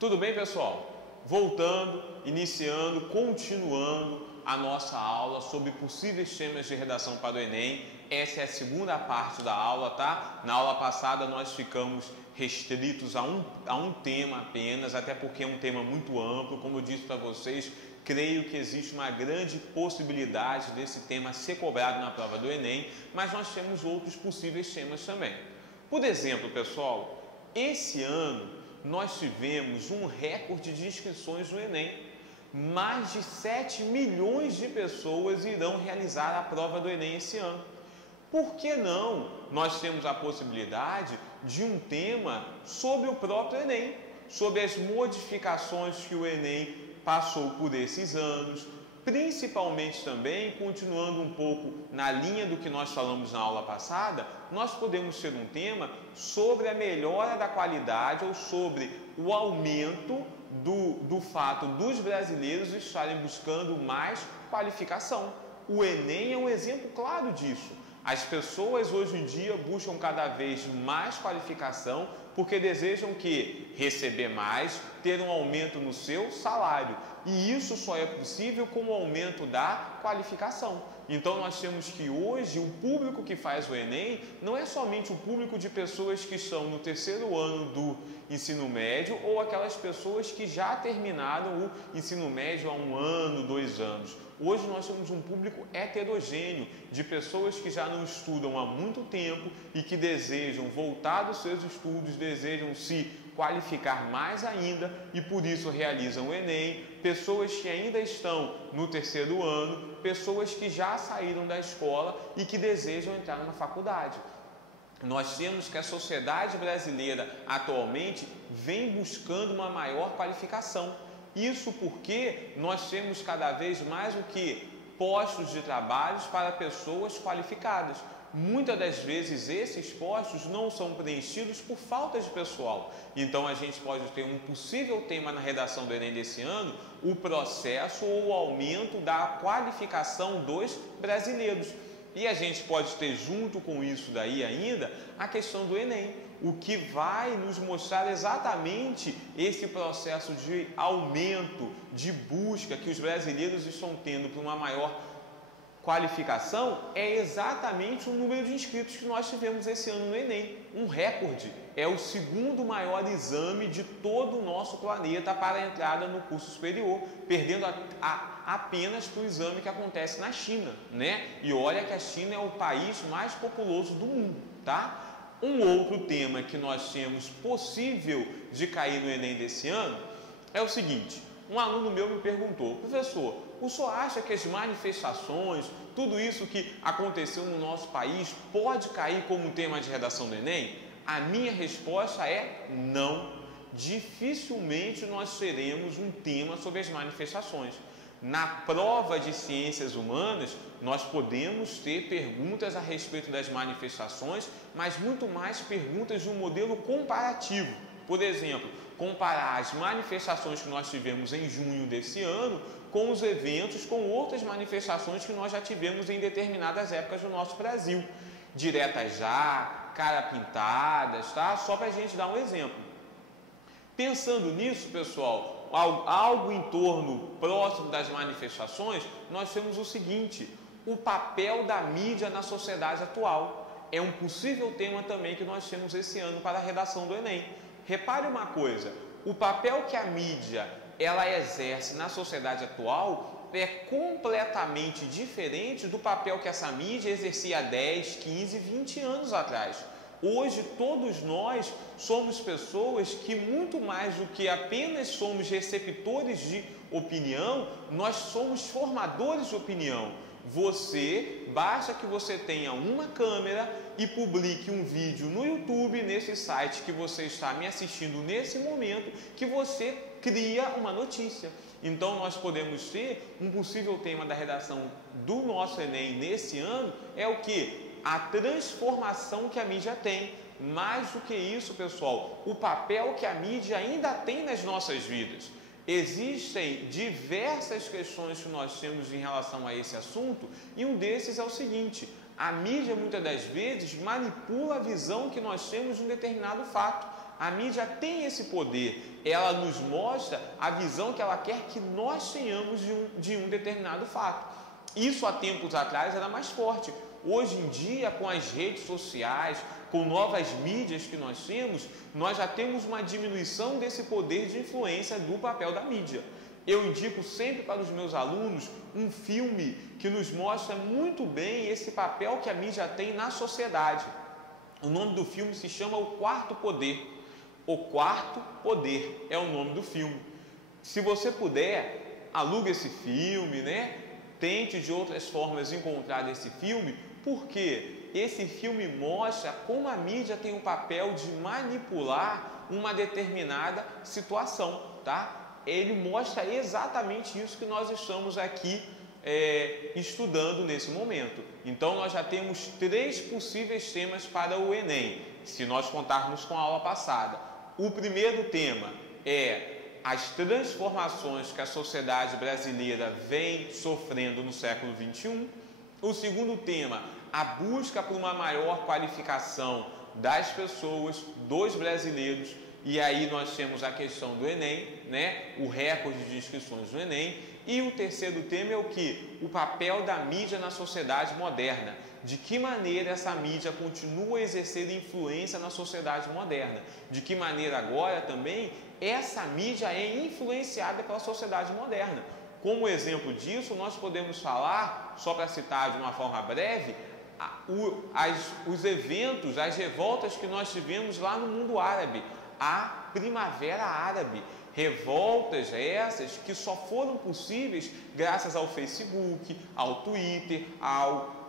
Tudo bem, pessoal? Voltando, iniciando, continuando a nossa aula sobre possíveis temas de redação para o Enem. Essa é a segunda parte da aula, tá? Na aula passada nós ficamos restritos a um tema apenas, até porque é um tema muito amplo. Como eu disse para vocês, creio que existe uma grande possibilidade desse tema ser cobrado na prova do Enem, mas nós temos outros possíveis temas também. Por exemplo, pessoal, esse ano nós tivemos um recorde de inscrições no Enem. Mais de 7 milhões de pessoas irão realizar a prova do Enem esse ano. Por que não nós temos a possibilidade de um tema sobre o próprio Enem, sobre as modificações que o Enem passou por esses anos, principalmente também, continuando um pouco na linha do que nós falamos na aula passada, nós podemos ter um tema sobre a melhora da qualidade ou sobre o aumento do fato dos brasileiros estarem buscando mais qualificação. O Enem é um exemplo claro disso. As pessoas hoje em dia buscam cada vez mais qualificação porque desejam receber mais, ter um aumento no seu salário. E isso só é possível com o aumento da qualificação. Então nós temos que hoje o público que faz o Enem não é somente o público de pessoas que estão no terceiro ano do ensino médio ou aquelas pessoas que já terminaram o ensino médio há 1 ano, 2 anos. Hoje nós temos um público heterogêneo de pessoas que já não estudam há muito tempo e que desejam voltar dos seus estudos, desejam se qualificar mais ainda e por isso realizam o Enem, pessoas que ainda estão no terceiro ano, pessoas que já saíram da escola e que desejam entrar numa faculdade. Nós temos que a sociedade brasileira atualmente vem buscando uma maior qualificação. Isso porque nós temos cada vez mais postos de trabalho para pessoas qualificadas. Muitas das vezes esses postos não são preenchidos por falta de pessoal. Então a gente pode ter um possível tema na redação do Enem desse ano, o processo ou o aumento da qualificação dos brasileiros. E a gente pode ter junto com isso daí ainda a questão do Enem, o que vai nos mostrar exatamente esse processo de aumento, de busca que os brasileiros estão tendo por uma maior qualificação, é exatamente o número de inscritos que nós tivemos esse ano no Enem, um recorde. É o segundo maior exame de todo o nosso planeta para a entrada no curso superior, perdendo apenas para o exame que acontece na China, né? E olha que a China é o país mais populoso do mundo, tá? Um outro tema que nós temos possível de cair no Enem desse ano é o seguinte: um aluno meu me perguntou, professor, o senhor acha que as manifestações, tudo isso que aconteceu no nosso país pode cair como tema de redação do Enem? A minha resposta é não. Dificilmente nós teremos um tema sobre as manifestações. Na prova de ciências humanas, nós podemos ter perguntas a respeito das manifestações, mas muito mais perguntas de um modelo comparativo. Por exemplo, comparar as manifestações que nós tivemos em junho desse ano com os eventos, com outras manifestações que nós já tivemos em determinadas épocas do nosso Brasil. Diretas já, cara pintadas, tá? Só para a gente dar um exemplo. Pensando nisso, pessoal, algo em torno próximo das manifestações, nós temos o seguinte: o papel da mídia na sociedade atual. É um possível tema também que nós temos esse ano para a redação do Enem. Repare uma coisa, o papel que a mídia ela exerce na sociedade atual é completamente diferente do papel que essa mídia exercia há 10, 15, 20 anos atrás. Hoje todos nós somos pessoas que muito mais do que apenas somos receptores de opinião, nós somos formadores de opinião. Basta que você tenha uma câmera e publique um vídeo no YouTube, nesse site que você está me assistindo nesse momento, que você cria uma notícia. Então nós podemos ter um possível tema da redação do nosso Enem nesse ano, é o que? A transformação que a mídia tem. Mais do que isso, pessoal, o papel que a mídia ainda tem nas nossas vidas. Existem diversas questões que nós temos em relação a esse assunto e um desses é o seguinte: a mídia muitas das vezes manipula a visão que nós temos de um determinado fato. A mídia tem esse poder, ela nos mostra a visão que ela quer que nós tenhamos de um determinado fato. Isso há tempos atrás era mais forte. Hoje em dia, com as redes sociais, com novas mídias que nós temos, nós já temos uma diminuição desse poder de influência do papel da mídia. Eu indico sempre para os meus alunos um filme que nos mostra muito bem esse papel que a mídia tem na sociedade. O nome do filme se chama O Quarto Poder. O Quarto Poder é o nome do filme. Se você puder, alugue esse filme, né? Tente de outras formas encontrar esse filme, porque esse filme mostra como a mídia tem o papel de manipular uma determinada situação, tá? Ele mostra exatamente isso que nós estamos aqui estudando nesse momento. Então, nós já temos 3 possíveis temas para o Enem, se nós contarmos com a aula passada. O primeiro tema é as transformações que a sociedade brasileira vem sofrendo no século XXI. O segundo tema, a busca por uma maior qualificação das pessoas, dos brasileiros. E aí nós temos a questão do Enem, né? O recorde de inscrições do Enem. E o terceiro tema é o que? O papel da mídia na sociedade moderna. De que maneira essa mídia continua a exercer influência na sociedade moderna? De que maneira agora também essa mídia é influenciada pela sociedade moderna? Como exemplo disso, nós podemos falar, só para citar de uma forma breve, os eventos, as revoltas que nós tivemos lá no mundo árabe, a Primavera Árabe. Revoltas essas que só foram possíveis graças ao Facebook, ao Twitter, ao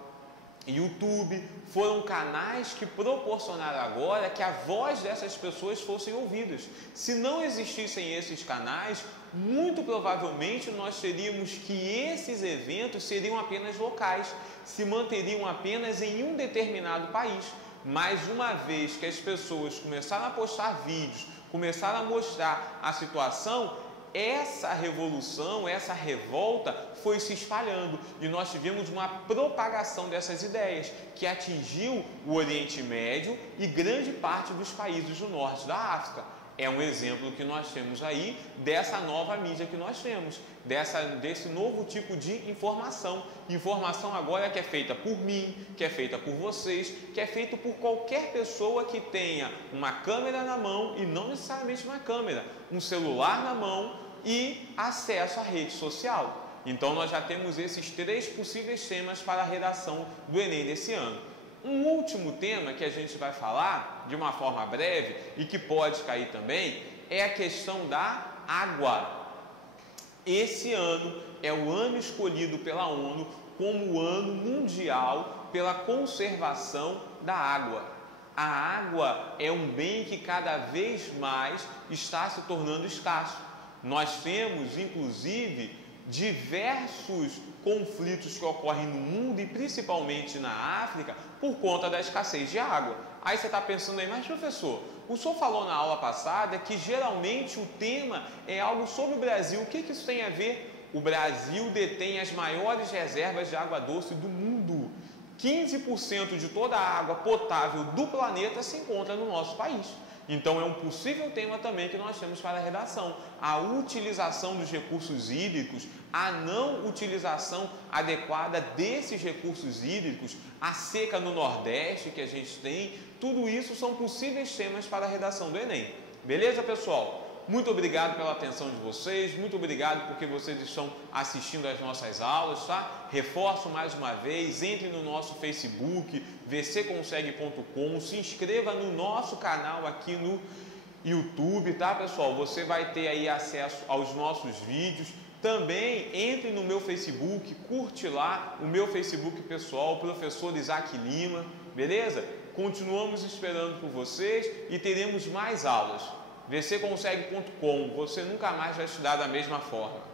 YouTube. Foram canais que proporcionaram agora que a voz dessas pessoas fossem ouvidas. Se não existissem esses canais, muito provavelmente nós teríamos que esses eventos seriam apenas locais, se manteriam apenas em um determinado país. Mas uma vez que as pessoas começaram a postar vídeos, começaram a mostrar a situação, essa revolução, essa revolta foi se espalhando e nós tivemos uma propagação dessas ideias que atingiu o Oriente Médio e grande parte dos países do norte da África. É um exemplo que nós temos aí dessa nova mídia que nós temos, desse novo tipo de informação. Informação agora que é feita por mim, que é feita por vocês, que é feita por qualquer pessoa que tenha uma câmera na mão e não necessariamente uma câmera, um celular na mão e acesso à rede social. Então nós já temos esses 3 possíveis temas para a redação do Enem desse ano. Um último tema que a gente vai falar de uma forma breve e que pode cair também é a questão da água. Esse ano é o ano escolhido pela ONU como o ano mundial pela conservação da água. A água é um bem que cada vez mais está se tornando escasso. Nós temos, inclusive, diversos conflitos que ocorrem no mundo e principalmente na África por conta da escassez de água. Aí você está pensando aí, mas professor, o senhor falou na aula passada que geralmente o tema é algo sobre o Brasil. O que isso tem a ver? O Brasil detém as maiores reservas de água doce do mundo. 15% de toda a água potável do planeta se encontra no nosso país. Então é um possível tema também que nós temos para a redação, a utilização dos recursos hídricos, a não utilização adequada desses recursos hídricos, a seca no Nordeste que a gente tem, tudo isso são possíveis temas para a redação do Enem. Beleza, pessoal? Muito obrigado pela atenção de vocês, muito obrigado porque vocês estão assistindo às nossas aulas, tá? Reforço mais uma vez, entre no nosso Facebook, vcconsegue.com, se inscreva no nosso canal aqui no YouTube, tá, pessoal? Você vai ter aí acesso aos nossos vídeos. Também entre no meu Facebook, curte lá o meu Facebook pessoal, professor Isaac Lima, beleza? Continuamos esperando por vocês e teremos mais aulas. vcconsegue.com, você nunca mais vai estudar da mesma forma.